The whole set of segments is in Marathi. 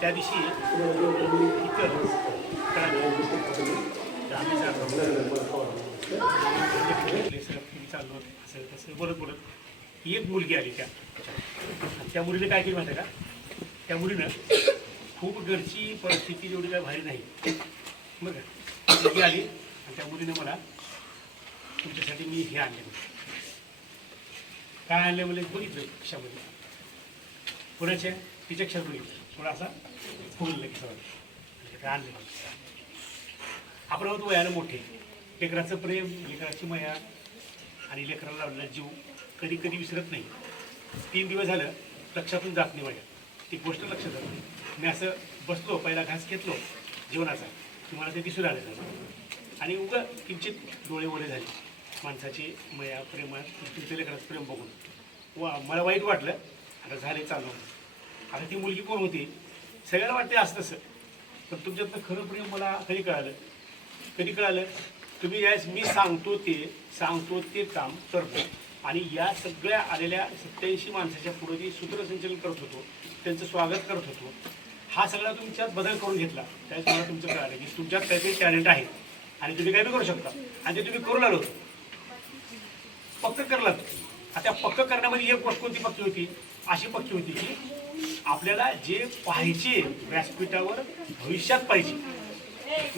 त्या दिवशी चाललो असं तसं बोलत बोलत एक मुलगी आली त्या मुलीने काय केलं माहिती आहे का? त्या मुलीनं खूप घरची परिस्थिती एवढी काय भारी नाही बघा. मुलगी आली आणि त्या मुलीनं मला तुमच्यासाठी मी हे आणले काय आणलं म्हणजे बघितलं कशामध्ये पुण्याच्या तिच्या क्षात बघितलं थोडा असा फुललं की काय आणलं. आपण होतो वयानं मोठे लेकराचं प्रेम लेकराची माया आणि लेकराला लावलेला जीव कधी कधी विसरत नाही. 3 दिवस झालं लक्षातून जात नाही माझ्या ती गोष्ट लक्षात आली. मी असं बसलो पहिला घास घेतलो जेवणाचा की मला ते दिसून आलं आणि उगा किंचित डोळे ओले झाले माणसाची मया प्रेमात तुमच्या लेकराचं प्रेम बघून वा मला वाईट वाटलं. आता झाले चालू आता ती मुलगी कोण होती सगळ्यांना वाटते असं तसं पण तुमच्यातलं खरं प्रेम मला कधी कळालं तुम्ही यावेळेस मी सांगतो ते काम करतो आणि या सगळ्या आलेल्या 87 माणसाच्या पुढे जे सूत्रसंचलन करत होतो त्यांचं स्वागत करत होतो हा सगळा तुमच्यात बदल करून घेतला. त्यावेळेस मला तुमचं कळालं की तुमच्यात काहीतरी टॅलेंट आहे आणि तुम्ही काही बी करू शकता आणि ते तुम्ही करू लागलो पक्क करलात. आता पक्क करण्यामध्ये एक गोष्ट कोणती पक्की होती अशी पक्की होती की आपल्याला जे पाहिजे व्यासपीठावर भविष्यात पाहिजे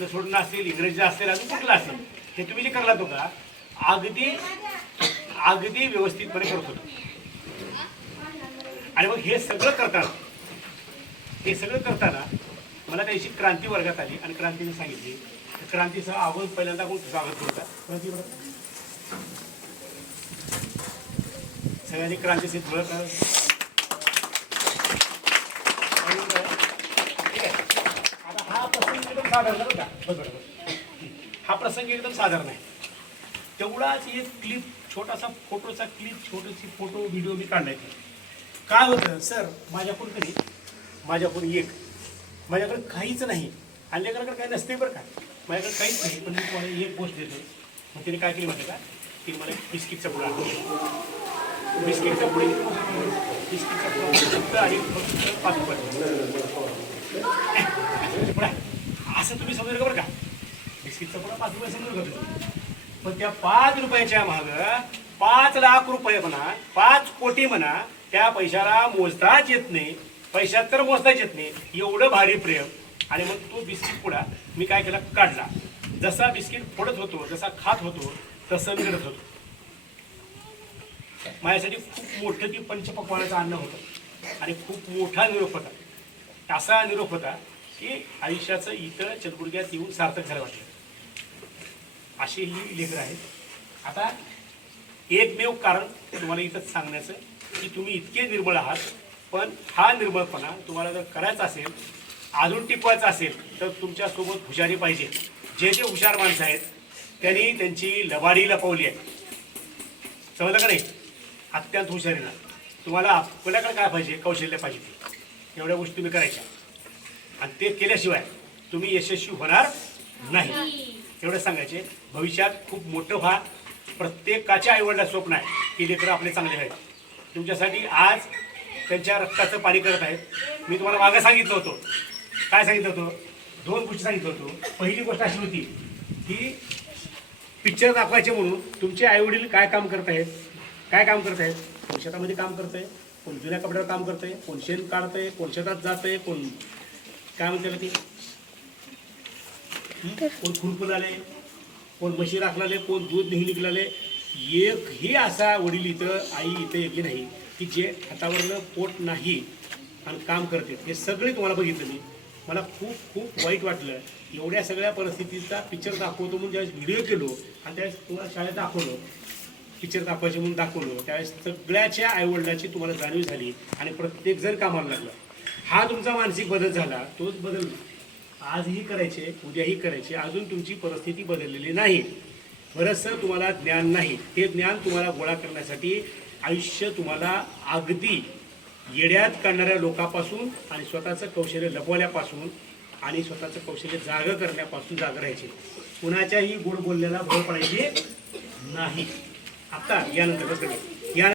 सोडणं असेल इंग्रजी असेल अजून कुठलं असेल हे तुम्ही जे करलात होता अगदी व्यवस्थितपणे करत होतो. आणि मग हे सगळं करताना मला त्याची क्रांती वर्गात आली आणि क्रांतीने सांगितली क्रांतीचं आवाज पहिल्यांदा कोण स्वागत करता क्रांती सगळ्यांनी क्रांतीचे फळ आता हा प्रसंग एकदम साधारण बघा हा प्रसंग एकदम साधारण आहे. तेवढाच एक क्लिप छोटासा छोटीशी फोटो व्हिडिओ मी काढण्याची काय होतं सर माझ्याकडे काहीच नाही आणि लेकराकडे काही नसते बरं का माझ्याकडे काहीच नाही पण मी तुम्हाला एक गोष्ट देतो. मग तिने काय केली माहिती का की मला बिस्किटचा पुडा बिस्किटचा पुडा आणि फक्त 5 रुपये असं तुम्ही समजू का बरं का बिस्किटचा पुडा 5 रुपये समजू का पण त्या 5 रुपयाच्या माग 5 लाख रुपये म्हणा 5 कोटी म्हणा त्या पैशाला मोजताच येत नाही पैशात तर मोजताच येत नाही एवढं भारी प्रेम. आणि मग तो बिस्किट पुडा मी काय केला काढला जसा बिस्किट फोडत होतो जसा खात होतो तसं मी करत होतो. माझ्यासाठी खूप मोठं ती पंचपक्वानाचं अन्न होतं आणि खूप मोठा निरोप होता. असा निरोप होता की आयुष्याचं इथं चलबुर्ग्यात येऊन सार्थक झालं वाटलं. अशी ही लेकरं आहेत. आता एकमेव कारण तुम्हाला इथंच सांगण्याचं की तुम्ही इतके निर्मळ आहात पण हा निर्मळपणा तुम्हाला जर करायचा असेल अजून टिकवायचा असेल तर तुमच्यासोबत हुशारी पाहिजे. जे हुशार माणसं आहेत त्यांनी त्यांची लबाडी लपवली आहे समजलं का नाही अत्यंत हुशारीनं. तुम्हाला आपल्याकडे काय पाहिजे कौशल्य पाहिजे एवढ्या गोष्टी तुम्ही करायच्या आणि ते केल्याशिवाय तुम्ही यशस्वी होणार नाही एवढं सांगायचे. भविष्यात खूप मोठं व्हा प्रत्येकाच्या आईवडिला स्वप्न आहे की लेकरं आपले चांगले आहेत. तुमच्यासाठी आज त्यांच्या रक्ताचं पाणी करत आहेत. मी तुम्हाला मागं सांगितलं होतं काय सांगितलं होतं 2 गोष्टी सांगितलं होतं. पहिली गोष्ट अशी होती की पिक्चर दाखवायचे म्हणून तुमचे आईवडील काय काम करत आहेत कोण शेतामध्ये काम करत आहे कोण जुन्या कपड्यावर काम करत आहे कोण शेण काढत आहे कोण शेतात जात आहे कोण काय म्हणते ते कोण खुरपून आले कोण म्हशी राखलाले कोण दूध नाही निघाले. एकही असा वडील इथं आई इथं एकही नाही की जे हातावरनं पोट नाही आणि काम करते. हे सगळे तुम्हाला बघितलं मी मला खूप वाईट वाटलं. एवढ्या सगळ्या परिस्थितीचा पिक्चर दाखवतो म्हणून ज्यावेळेस व्हिडिओ केलो आणि त्यावेळेस तुम्हाला शाळेत दाखवलं पिक्चर दाखवायचे म्हणून दाखवलं त्यावेळेस सगळ्याच्या आईवडिलाची तुम्हाला जाणीव झाली आणि प्रत्येक जण कामाला लागला. हा तुमचा मानसिक बदल झाला. तोच बदल आजही करायचे उद्याही करायचे. अजून तुमची परिस्थिती बदललेली नाही. बरंचसं तुम्हाला ज्ञान नाही. ते ज्ञान तुम्हाला गोळा करण्यासाठी आयुष्य तुम्हाला अगदी येड्यात काढणाऱ्या लोकांपासून आणि स्वतःचं कौशल्य लपवल्यापासून आणि स्वतःचं कौशल्य जागं करण्यापासून जागं राहायचे. कुणाच्याही गोड बोलण्याला भर पडायची नाही. आता यानंतर कसं